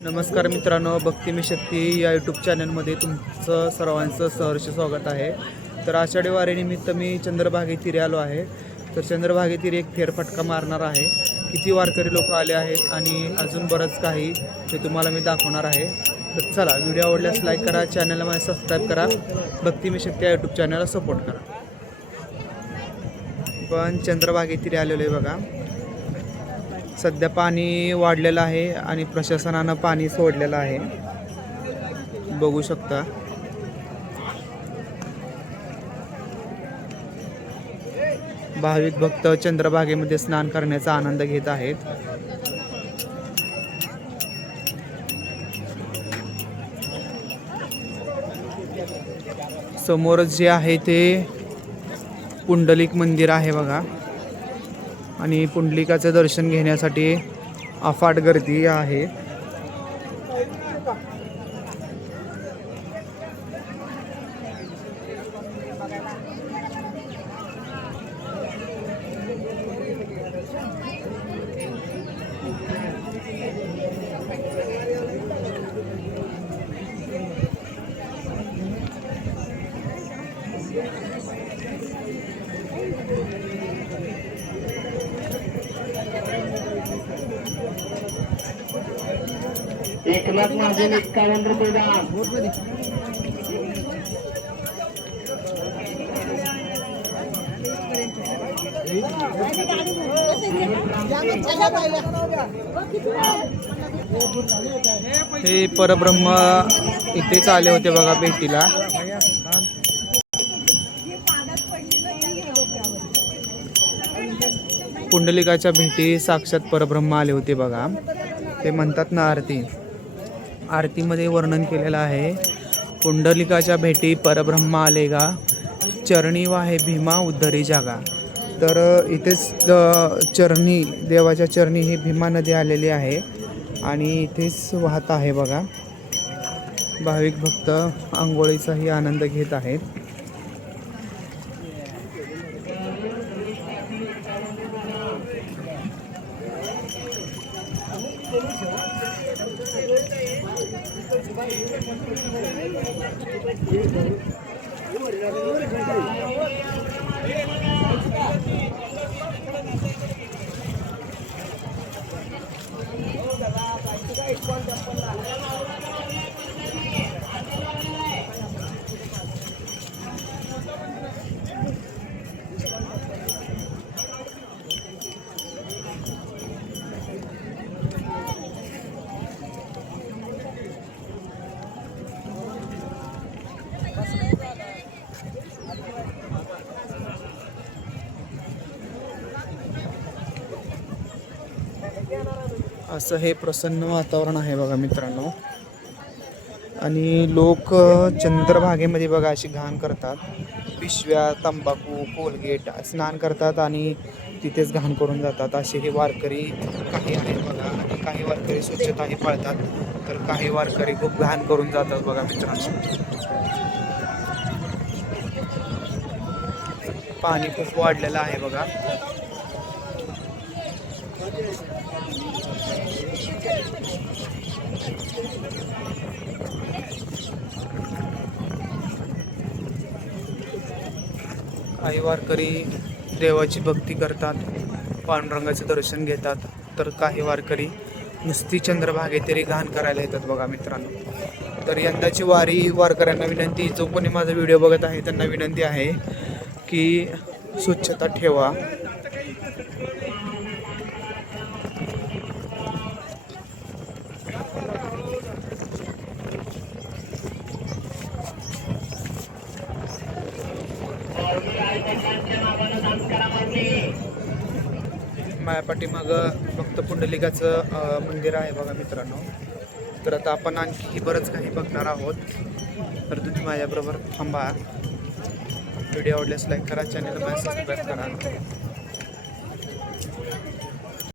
नमस्कार मित्रांनो, भक्ती मी शक्ती या यूट्यूब चॅनलमध्ये तुमचं सर्वांचं सहर्ष स्वागत आहे। तर आषाढी वारीनिमित्त मी चंद्रभागेतीरी आलो आहे। तर चंद्रभागेतीरी एक फेरफटका मारणार आहे। किती वारकरी लोक आले आहेत आणि अजून बरंच काही ते तुम्हाला मी दाखवणार आहे। तर चला, व्हिडिओ आवडल्यास लाईक करा, चॅनलला मला सबस्क्राईब करा, भक्ती मी शक्ती या यूट्यूब चॅनलला सपोर्ट करा। पण चंद्रभागेतीरी आलेलो आहे बघा। सध्या पाणी वाढलेलं आहे आणि प्रशासनानं पाणी सोडलेलं आहे, बघू शकता। भाविक भक्त चंद्रभागेमध्ये स्नान करण्याचा आनंद घेत आहेत। समोर जे आहे ते पुंडलिक मंदिर आहे बघा, आणि पुंडलिकाचं दर्शन घेण्यासाठी अफाट गर्दी आहे। ₹1,51,000 दाम। हे परब्रह्म इथेच आले होते बघा भेटीला। पुंडलिकाच्या भेटी साक्षात परब्रह्म आले होते बघा। ते म्हणतात ना, आरतीमध्ये वर्णन केलेलं आहे, पुंडलिकाच्या भेटी परब्रह्म आले गा, चरणी वाहे भीमा उद्धरी जागा। तर इथेच चरणी, देवाच्या चरणी ही भीमा नदी आलेली आहे आणि इथेच वाहत आहे बघा। भाविक भक्त आंघोळीचाही आनंद घेत आहेत। असं हे प्रसन्न वातावरण आहे बघा मित्रांनो। आणि लोक चंद्रभागेमध्ये बघा अशी घाण करतात, पिशव्या, तंबाखू, कोलगेट स्नान करतात आणि तिथेच घाण करून जातात। असे हे वारकरी काही आहेत बघा, आणि काही वारकरी स्वच्छताही पाळतात, तर काही वारकरी खूप घाण करून जातात बघा मित्रांनो। पाणी खूप वाढलेलं आहे बघा। काही वारकरी देवाची भक्ती करतात, पांडुरंगाचे दर्शन घेतात, तर काही वारकरी नुसती चंद्रभागेतीरी घाण करायला येतात बघा मित्रांनो। तर यंदाची वारी वारकऱ्यांना विनंती, जो कोणी माझा व्हिडिओ बघत आहे त्यांना विनंती आहे की स्वच्छता ठेवा। माझ्या पाठीमागं फक्त पुंडलिकाचं मंदिर आहे बघा मित्रांनो। तर आता आपण आणखी बरंच काही बघणार आहोत, तर तुम्ही माझ्याबरोबर थांबा। व्हिडिओ आवडल्यास लाईक करा, चॅनलला सबस्क्राईब करा।